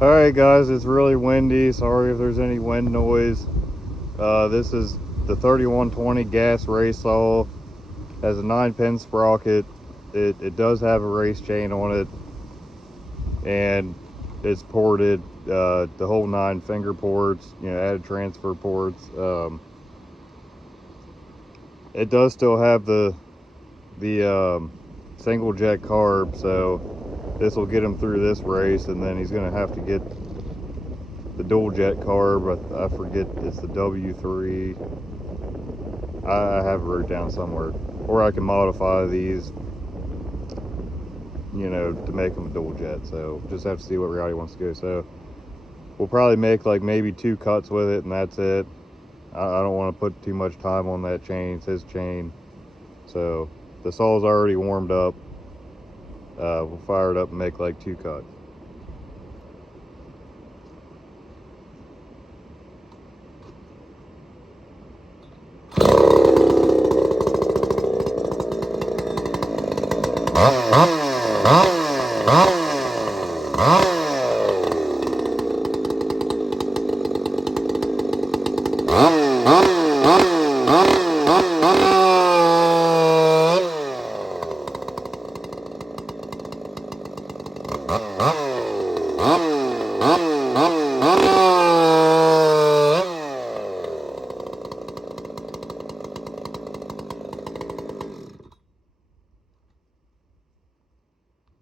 Alright guys, it's really windy. Sorry if there's any wind noise. This is the 3120 gas race saw. Has a 9-pin sprocket. It does have a race chain on it, and it's ported, the whole 9 finger ports, added transfer ports. It does still have the single jet carb, so this will get him through this race, and then he's going to have to get the dual jet carb. I forget, it's the W3. I have it wrote down somewhere, or I can modify these, to make them a dual jet. So just have to see what route he wants to go. So we'll probably make like maybe 2 cuts with it, and that's it. I don't want to put too much time on that chain. It's his chain. So the saw's already warmed up. We'll fire it up and make like 2 cuts.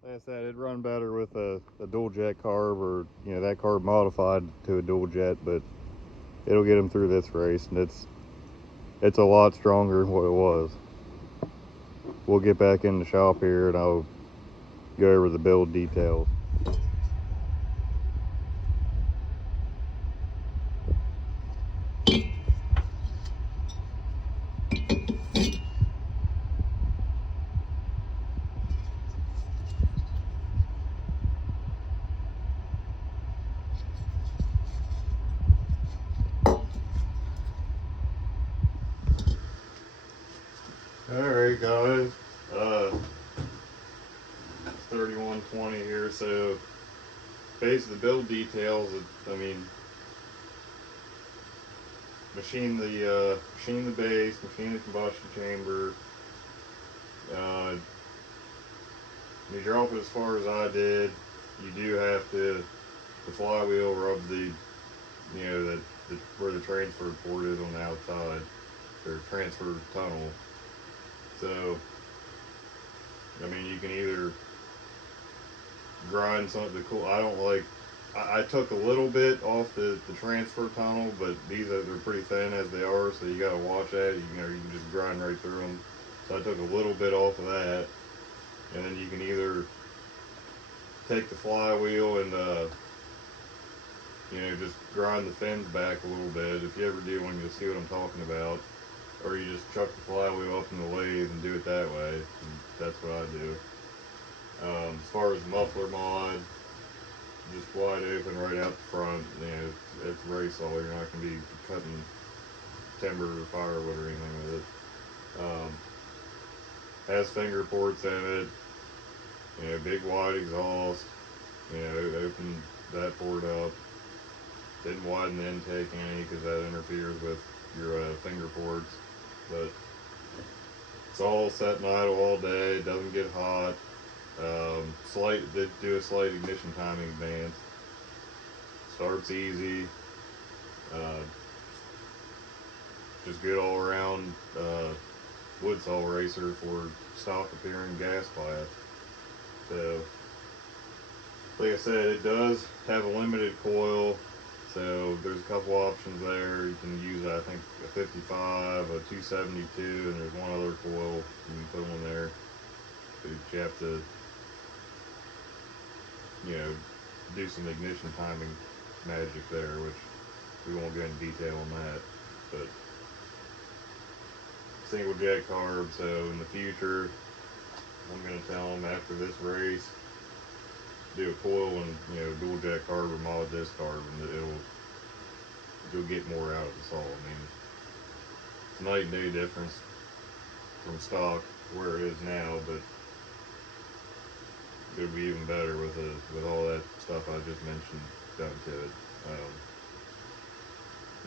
Like I said, it'd run better with a dual jet carb, or that carb modified to a dual jet, but it'll get him through this race, and it's a lot stronger than what it was. We'll get back in the shop here and I'll go over the build details. Alright guys, it's 3120 here. So basically the build details, machine the base, machine the combustion chamber. You drop it as far as I did. You do have to, the flywheel rubs the where the transfer port is on the outside, or transfer tunnel. So you can either grind something cool. I don't like, I took a little bit off the transfer tunnel, but they're pretty thin as they are, so you gotta watch that. You can just grind right through them. So I took a little bit off of that, and then you can either take the flywheel and just grind the fins back a little bit. If you ever do one, you'll see what I'm talking about. Or you just chuck the flywheel up in the lathe and do it that way. And that's what I do. As far as muffler mod, just wide open right out the front. It's race saw. You're not going to be cutting timber or firewood or anything with it. Has finger ports in it. Big wide exhaust. Open that port up. Didn't widen the intake any because that interferes with your finger ports. But it's all set and idle all day. It doesn't get hot. Did do a slight ignition timing advance. Starts easy. Just good all around wood saw racer for stock appearing gas class. So, like I said, it does have a limited coil. So there's a couple options there. You can use, I think, a 55, a 272, and there's one other coil you can put on there. But you have to, do some ignition timing magic there, which we won't go into detail on that. But single jet carb. So in the future, I'm going to tell them after this race, do a coil and dual jet carb or mod this carb, and you'll get more out of the saw. It's night and day difference from stock where it is now, but it'll be even better with all that stuff I just mentioned done to it.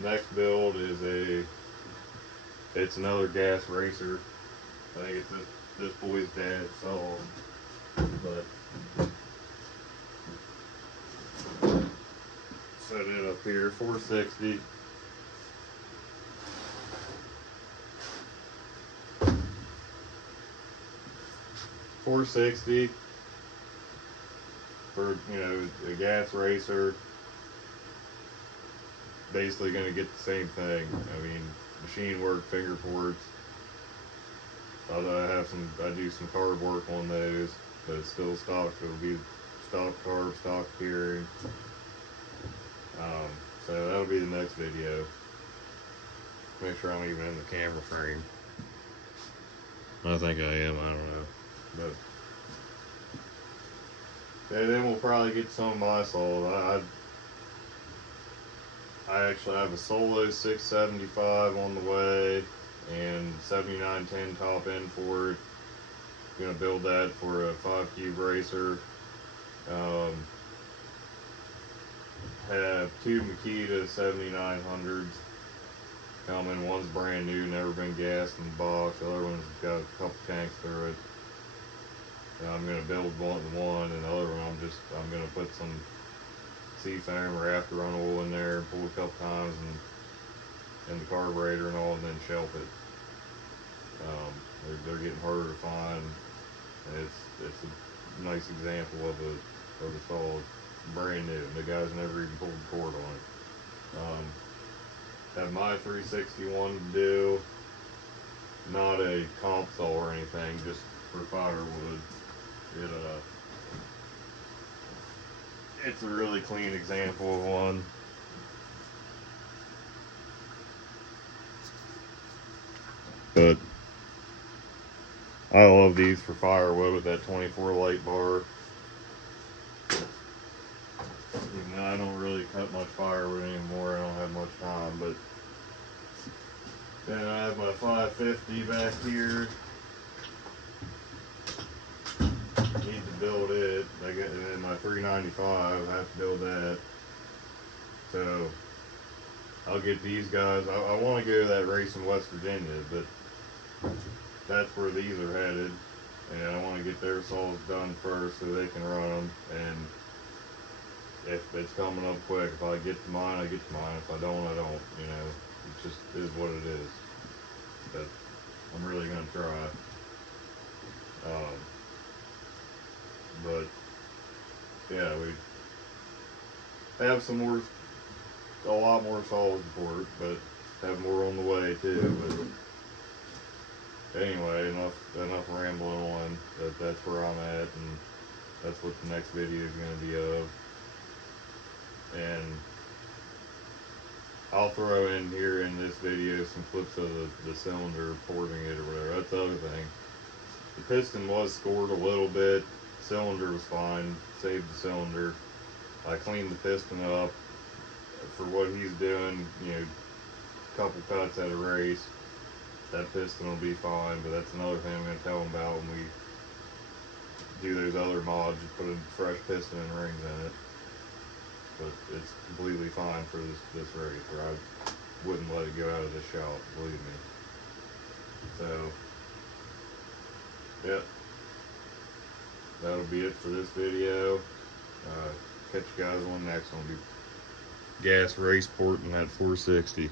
Next build is it's another gas racer. I think it's this boy's dad saw, but set it up here, 460. $460 for, you know, a gas racer. Basically going to get the same thing. I mean, machine work, finger ports. Although I do some carb work on those, but it's still stock. It'll be stock carb, stock bearing. So that'll be the next video. Make sure I'm even in the camera frame. I think I am. I don't know, but yeah, then we'll probably get some of my saws. I actually have a Solo 675 on the way and 7910 top end for it. I'm gonna build that for a 5 cube racer. Have two Makita 7900s coming. One's brand new, never been gassed in the box. The other one's got a couple tanks through it. And I'm gonna build one, and the other one I'm gonna put some seafoam or after run oil in there, and pull a couple times, and the carburetor and all, and then shelf it. They're getting harder to find. And it's a nice example of a saw, brand new. The guy's never even pulled the cord on it. Have my 361 to do, not a comp saw or anything, just for firewood. It's a really clean example of one. But I love these for firewood with that 24 light bar. Even though I don't really cut much firewood anymore, I don't have much time, but then I have my 550 back here. Need to build it. And then my 395, I have to build that. So I'll get these guys. I want to go to that race in West Virginia, but that's where these are headed, and I want to get their saws done first so they can run them. And if it's coming up quick, if I get to mine, I get to mine. If I don't, I don't. You know, it just is what it is. But I'm really gonna try. But yeah, we have a lot more saws for it, but have more on the way too. But anyway, enough rambling on. That's where I'm at, and that's what the next video is going to be of. And I'll throw in here in this video some clips of the cylinder porting it or whatever. That's the other thing. The piston was scored a little bit. Cylinder was fine. Saved the cylinder. I cleaned the piston up for what he's doing. You know, a couple cuts at a race. That piston will be fine. But that's another thing I'm going to tell him about when we do those other mods. Just put a fresh piston and rings in it. But it's completely fine for this race, or I wouldn't let it go out of the shop, believe me. So, yep, that'll be it for this video. Catch you guys on the next one. Gas race porting at 460.